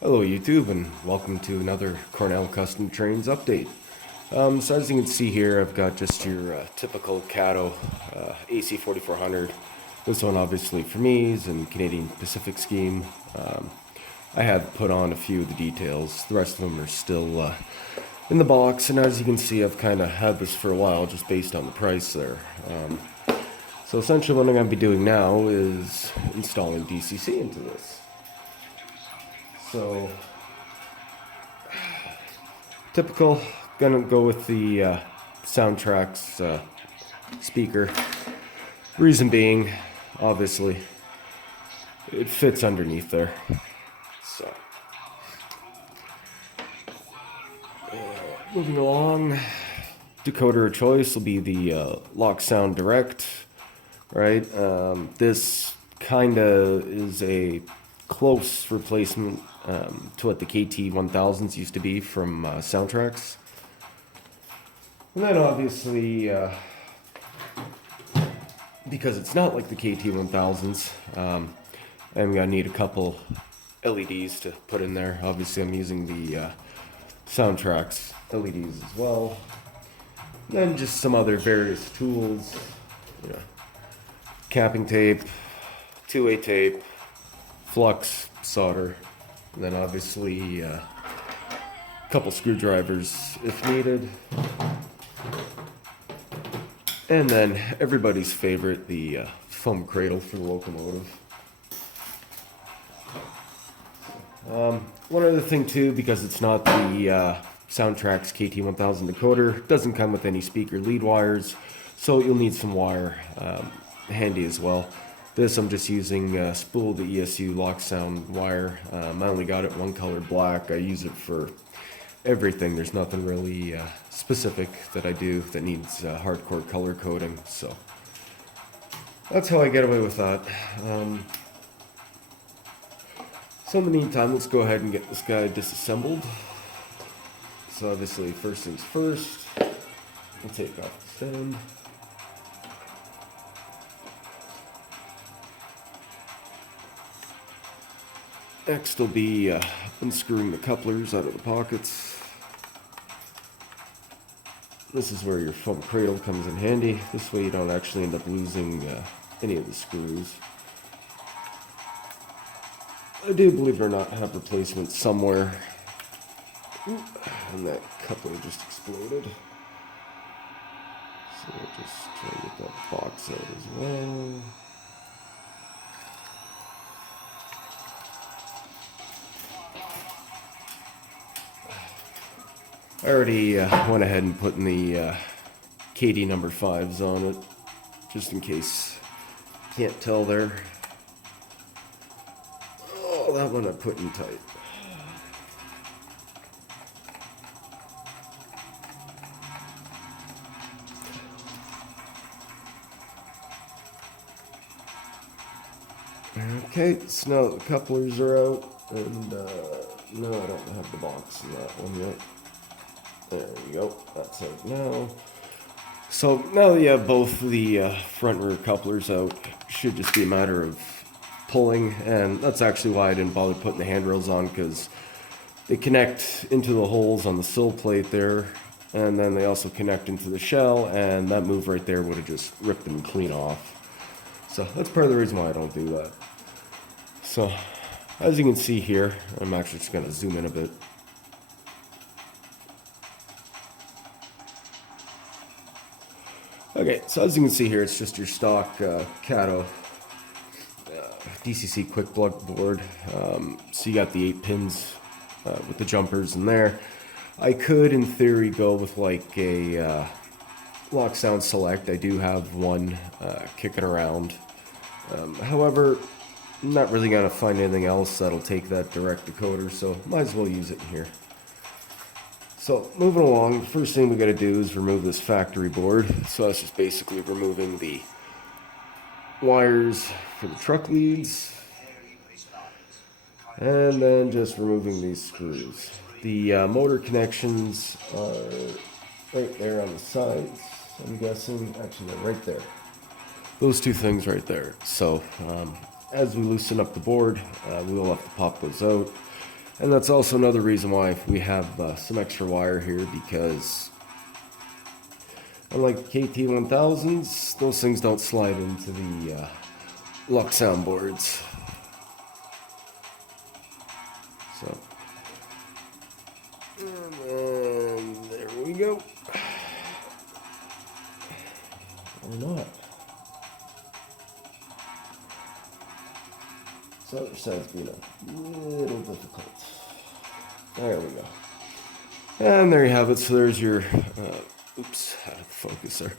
Hello YouTube and welcome to another Cornell Custom Trains update. So as you can see here, I've got just your typical Kato AC4400. This one obviously for me is in Canadian Pacific scheme. I have put on a few of the details. The rest of them are still in the box, and as you can see, I've kind of had this for a while just based on the price there. So essentially what I'm going to be doing now is installing DCC into this. So, typical, gonna go with the Soundtraxx speaker. Reason being, obviously, it fits underneath there. So, moving along, decoder of choice will be the Loksound Direct, right? This kinda is a close replacement to what the KT1000s used to be from Soundtraxx. And then obviously, because it's not like the KT1000s, I'm gonna need a couple LEDs to put in there. Obviously I'm using the Soundtraxx LEDs as well. And then just some other various tools, you know, capping tape, two-way tape, flux, solder, and then obviously a couple screwdrivers if needed. And then everybody's favorite, the foam cradle for the locomotive. One other thing too, because it's not the Soundtraxx KT1000 decoder, doesn't come with any speaker lead wires, so you'll need some wire handy as well. This I'm just using spool the ESU Loksound wire. I only got it one color black. I use it for everything. There's nothing really specific that I do that needs hardcore color coding. So that's how I get away with that. So in the meantime, let's go ahead and get this guy disassembled. So obviously first things first, we'll take off the stand. Next will be unscrewing the couplers out of the pockets. This is where your foam cradle comes in handy. This way you don't actually end up losing any of the screws. I do, believe it or not, have replacements somewhere. Ooh, and that coupler just exploded. So I'll just try to get that box out as well. I already went ahead and put in the KD number 5s on it, just in case you can't tell there. Oh, that one I put in tight. Okay, so now the couplers are out, and no, I don't have the box in that one yet. There we go, that's out now. So now that you have both the front and rear couplers out, should just be a matter of pulling, and that's actually why I didn't bother putting the handrails on, because they connect into the holes on the sill plate there, and then they also connect into the shell, and that move right there would have just ripped them clean off. So that's part of the reason why I don't do that. So as you can see here, I'm actually just going to zoom in a bit. Okay, so as you can see here, it's just your stock Kato DCC quick plug board. So you got the 8 pins with the jumpers in there. I could, in theory, go with like a Loksound Select. I do have one kicking around. However, I'm not really going to find anything else that'll take that direct decoder, so might as well use it in here. So moving along, the first thing we got to do is remove this factory board. So that's just basically removing the wires for the truck leads, and then just removing these screws. The motor connections are right there on the sides, I'm guessing. Actually, they're right there. Those two things right there. So as we loosen up the board, we will have to pop those out. And that's also another reason why we have some extra wire here, because unlike KT1000s, those things don't slide into the Loksound boards. So, and there we go. Or not. So other side's being a little difficult. There we go. And there you have it. So there's your, oops, out of focus there.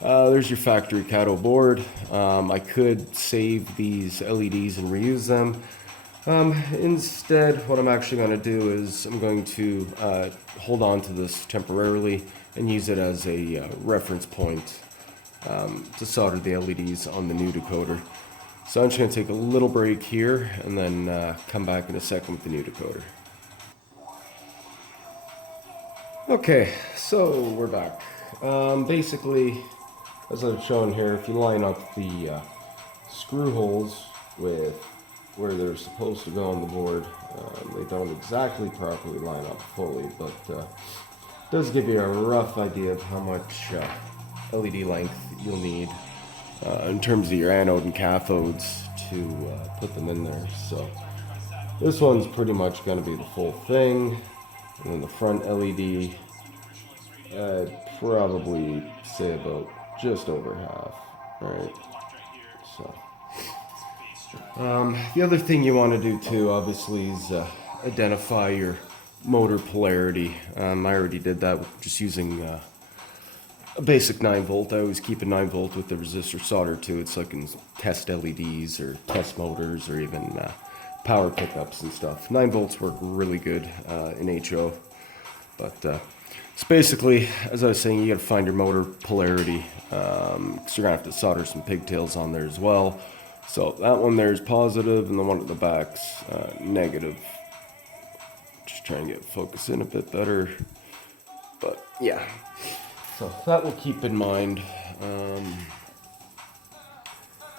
There's your factory Kato board. I could save these LEDs and reuse them. Instead, what I'm actually going to do is I'm going to hold on to this temporarily and use it as a reference point to solder the LEDs on the new decoder. So I'm just going to take a little break here and then come back in a second with the new decoder. Okay, so we're back. Basically, as I've shown here, if you line up the screw holes with where they're supposed to go on the board, they don't exactly properly line up fully, but it does give you a rough idea of how much LED length you'll need in terms of your anode and cathodes to put them in there. So this one's pretty much going to be the full thing. And then the front LED, I'd probably say about just over half, right? So, the other thing you want to do too, obviously, is identify your motor polarity. I already did that with just using a basic 9-volt. I always keep a 9-volt with the resistor soldered to it so I can test LEDs or test motors or even power pickups and stuff. 9 volts work really good in HO, but it's basically, as I was saying, you got to find your motor polarity, because you're gonna have to solder some pigtails on there as well. So that one there is positive, and the one at the back's negative. Just try and get focus in a bit better, but yeah. So that we'll keep in mind.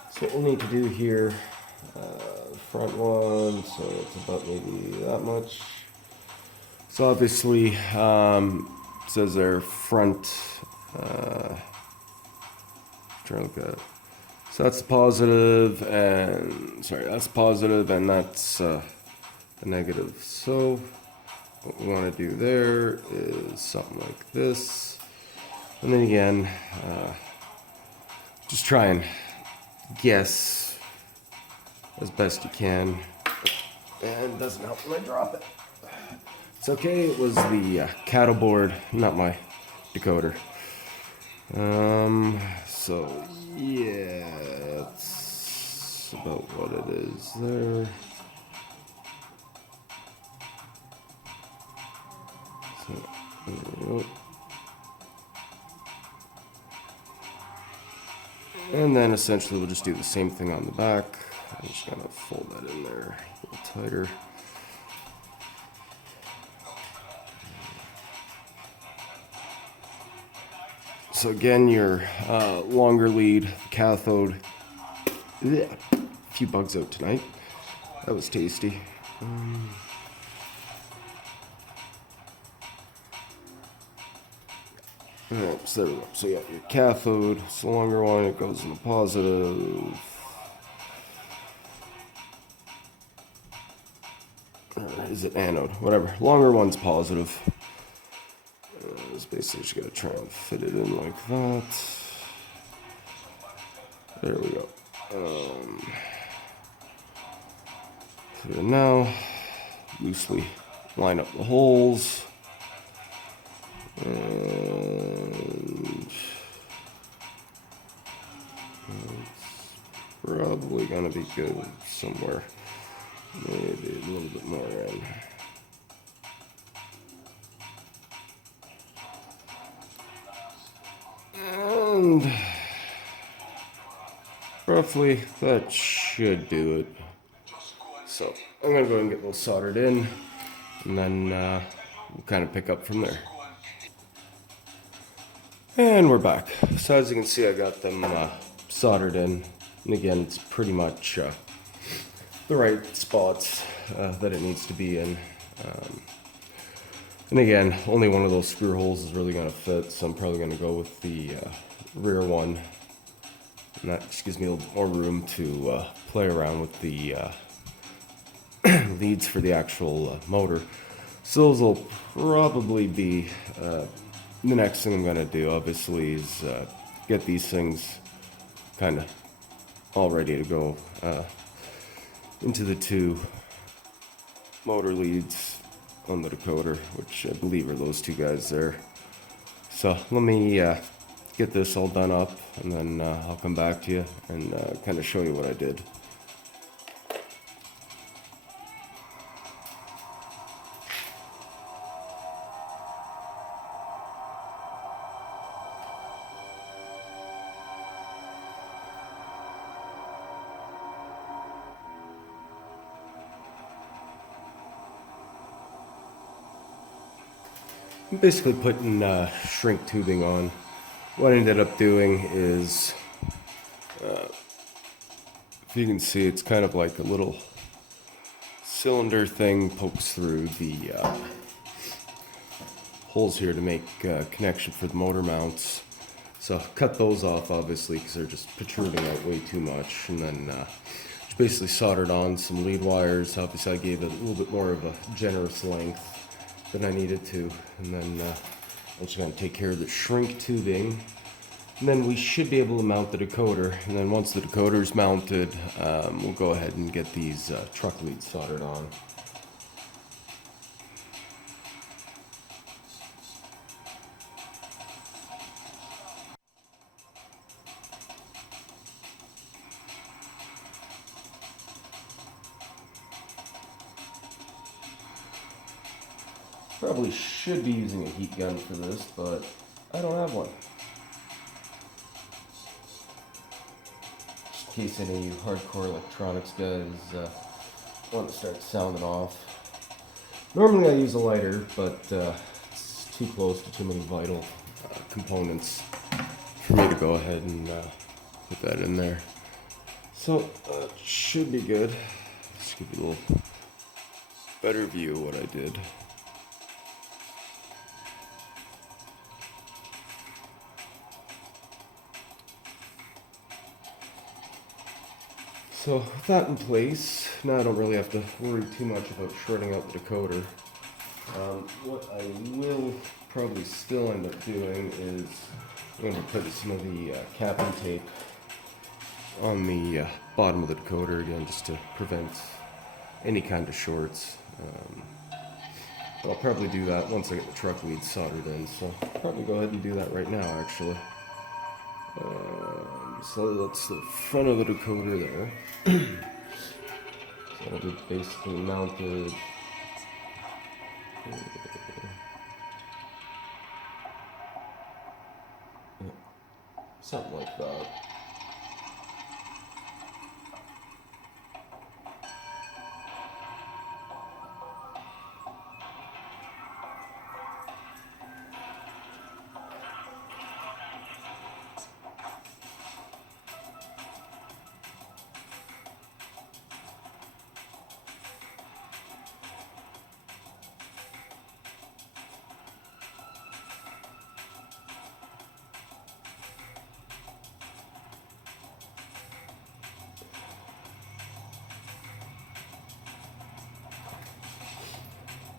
So what we'll need to do here. Front one, so it's about maybe that much. So obviously, it says there front, trying to look at it. So that's positive, and sorry, that's positive, and that's the negative. So what we want to do there is something like this, and then again, just try and guess as best you can, and it doesn't help when I drop it. It's okay, it was the Kato board, not my decoder. So yeah, that's about what it is there. So there we go. And then essentially we'll just do the same thing on the back. I'm just gonna fold that in there a little tighter. So again, your longer lead cathode. A few bugs out tonight. That was tasty. Alright, so there we go. So you got your cathode. It's the longer one. It goes in the positive. Or is it anode? Whatever. Longer one's positive. It's basically just gotta try and fit it in like that. There we go. So now, loosely line up the holes. And it's probably gonna be good somewhere. Maybe a little bit more in. And roughly that should do it. So I'm gonna go ahead and get those soldered in, and then we'll kind of pick up from there. And we're back. So as you can see, I got them soldered in, and again, it's pretty much the right spots that it needs to be in. And again, only one of those screw holes is really going to fit, so I'm probably going to go with the rear one. And that just gives me a little more room to play around with the leads for the actual motor. So those will probably be the next thing I'm going to do, obviously, is get these things kind of all ready to go into the two motor leads on the decoder, which I believe are those two guys there. So let me get this all done up, and then I'll come back to you and kind of show you what I did. I'm basically putting shrink tubing on. What I ended up doing is, if you can see, it's kind of like a little cylinder thing pokes through the holes here to make connection for the motor mounts. So cut those off, obviously, because they're just protruding out way too much. And then just basically soldered on some lead wires. Obviously, I gave it a little bit more of a generous length than I needed to. And then I'm just going to take care of the shrink tubing. And then we should be able to mount the decoder. And then once the decoder is mounted, we'll go ahead and get these truck leads soldered on. Probably should be using a heat gun for this, but I don't have one. Just in case any of you hardcore electronics guys want to start sounding off. Normally I use a lighter, but it's too close to too many vital components for me to go ahead and put that in there. So should be good. Just give you a little better view of what I did. So with that in place, now I don't really have to worry too much about shorting out the decoder. What I will probably still end up doing is I'm going to put some of the capping tape on the bottom of the decoder again, just to prevent any kind of shorts. I'll probably do that once I get the truck leads soldered in, so I'll probably go ahead and do that right now actually. So that's the front of the decoder there. So it'll be basically mounted something like that.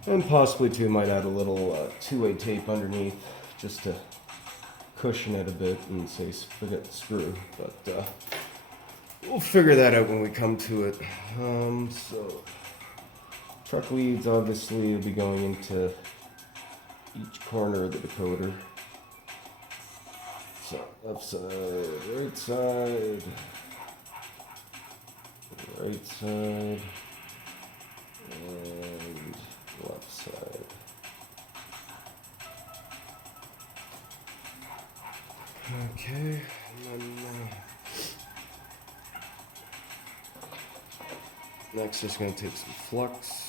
And possibly too might add a little two-way tape underneath just to cushion it a bit in case forget the screw. But we'll figure that out when we come to it. So truck leads obviously will be going into each corner of the decoder. So left side, right side, and left side. Okay, and then next just going to take some flux.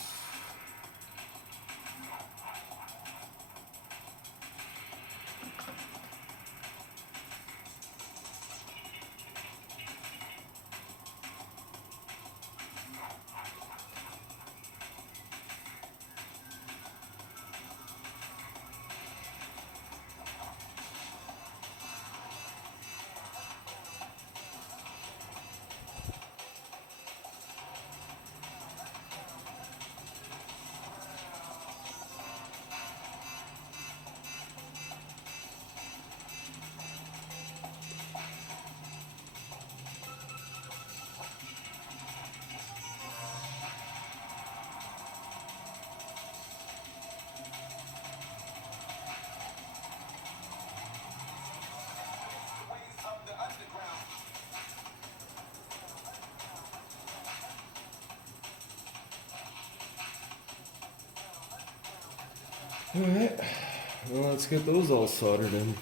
Alright, well, let's get those all soldered in.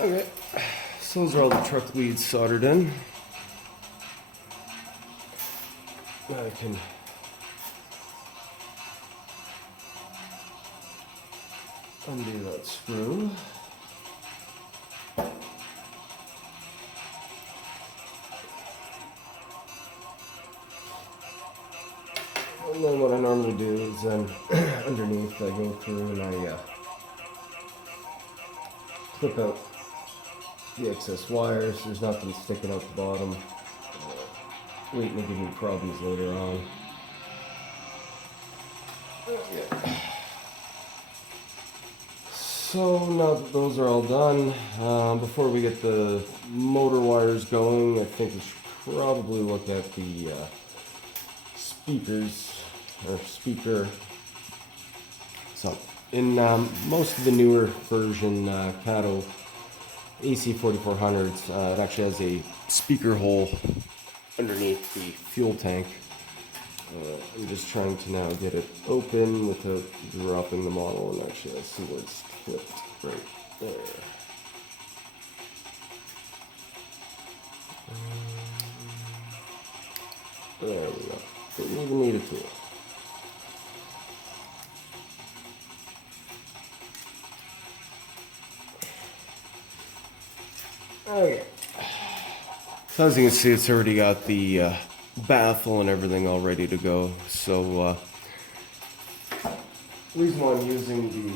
Okay, so those are all the truck leads soldered in. Now I can undo that screw. And then what I normally do is underneath I go through and I clip out the excess wires. There's nothing sticking out the bottom, waiting to give me problems later on. Okay. So now that those are all done, before we get the motor wires going, I think we should probably look at the speakers, or speaker. So in most of the newer version Kato AC4400s, it actually has a speaker hole underneath the fuel tank. I'm just trying to now get it open without dropping the model, and actually I see where it's clipped right there. There we go. Didn't even need a tool. Okay. So as you can see, it's already got the baffle and everything all ready to go. So the reason why I'm using the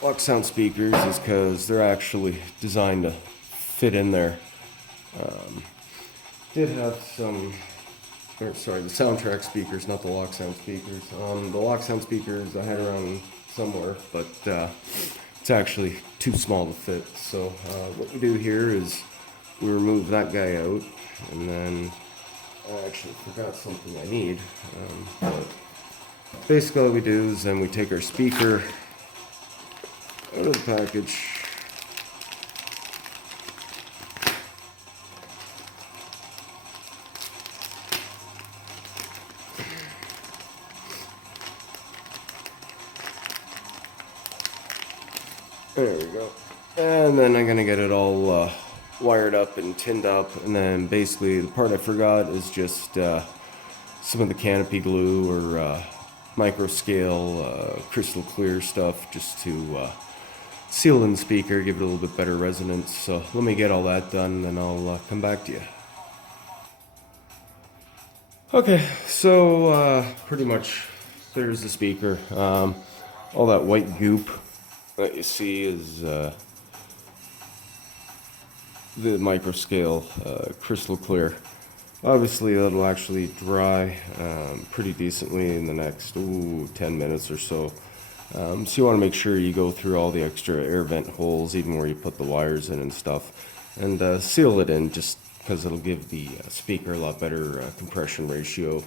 Loksound speakers is because they're actually designed to fit in there. Did have some, or sorry, the Soundtraxx speakers, not the Loksound speakers. The Loksound speakers I had around somewhere, but it's actually too small to fit. So what we do here is we remove that guy out, and then I actually forgot something I need. But basically all we do is then we take our speaker out of the package. There we go. And then I'm gonna get it all wired up and tinned up, and then basically the part I forgot is just some of the canopy glue or micro scale crystal clear stuff, just to seal in the speaker, give it a little bit better resonance. So let me get all that done, then I'll come back to you. Okay, so pretty much there's the speaker. All that white goop that you see is the micro scale crystal clear. Obviously that'll actually dry pretty decently in the next 10 minutes or so. So you want to make sure you go through all the extra air vent holes, even where you put the wires in and stuff, and seal it in, just because it'll give the speaker a lot better compression ratio,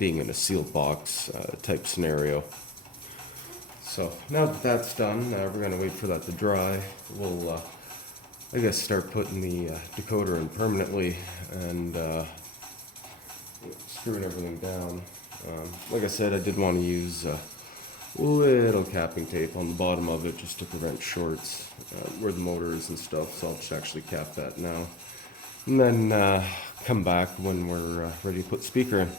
being in a sealed box type scenario. So now that that's done, we're going to wait for that to dry. We'll, I guess, start putting the decoder in permanently and screwing everything down. Like I said, I did want to use little capping tape on the bottom of it just to prevent shorts where the motor is and stuff, so I'll just actually cap that now. And then come back when we're ready to put the speaker in.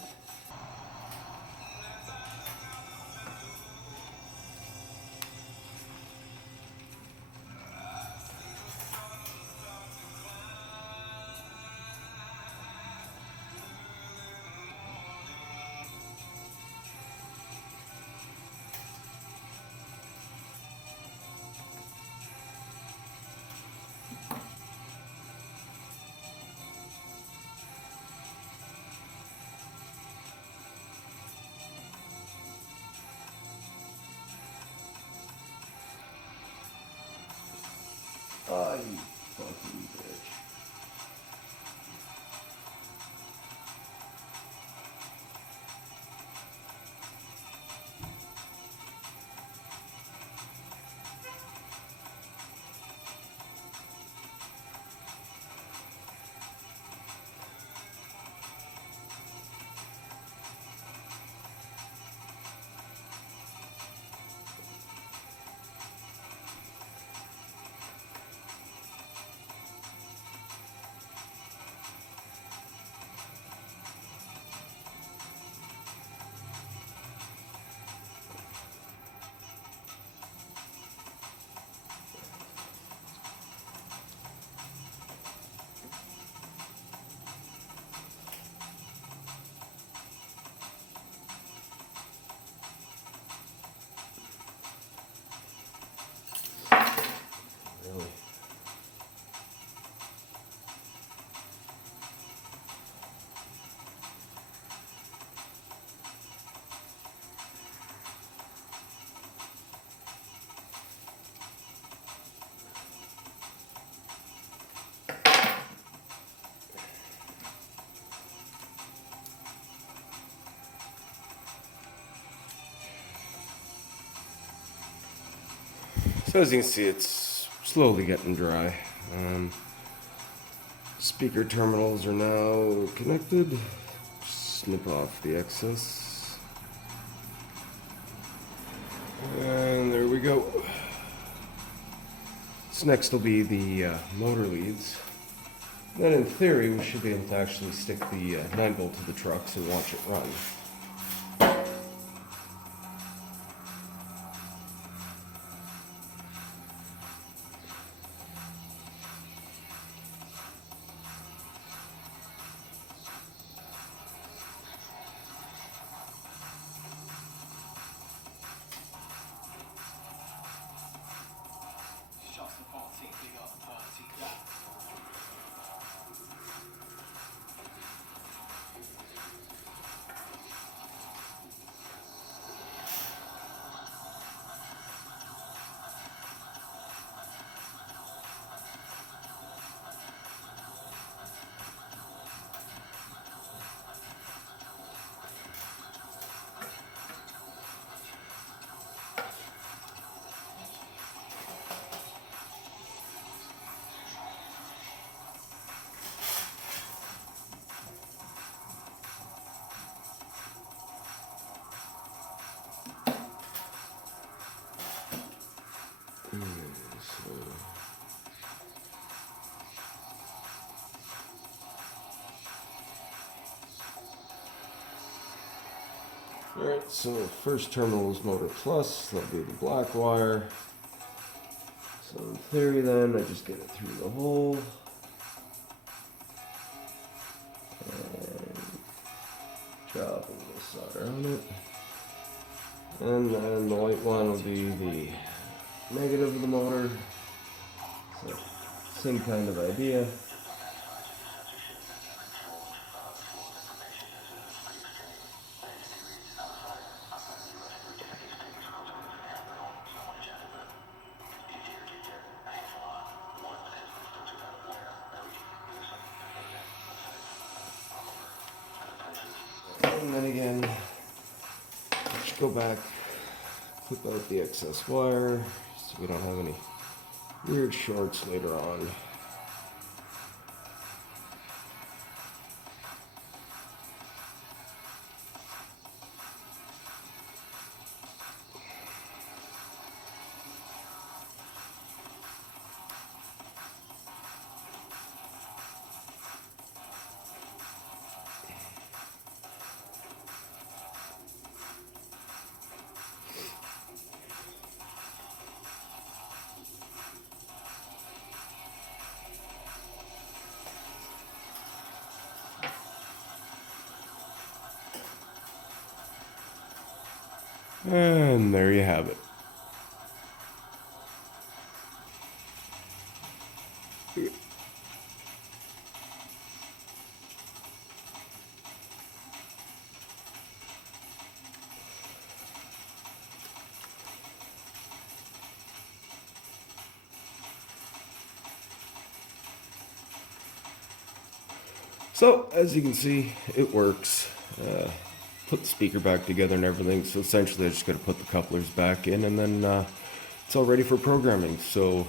So as you can see, it's slowly getting dry. Speaker terminals are now connected. Snip off the excess. And there we go. So next will be the motor leads. Then in theory, we should be able to actually stick the 9-volt to the trucks and watch it run. Alright, so first terminal is motor plus, that'll be the black wire. So in theory then, I just get it through the hole. And drop a little solder on it. And then the white one will be the negative of the motor. So, same kind of idea. And then again, let's go back, flip out the excess wire so we don't have any weird shorts later on. And there you have it. So, as you can see, it works. Put the speaker back together and everything. So essentially I just got to put the couplers back in, and then it's all ready for programming. So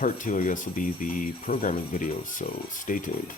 part 2, I guess, will be the programming videos. So stay tuned.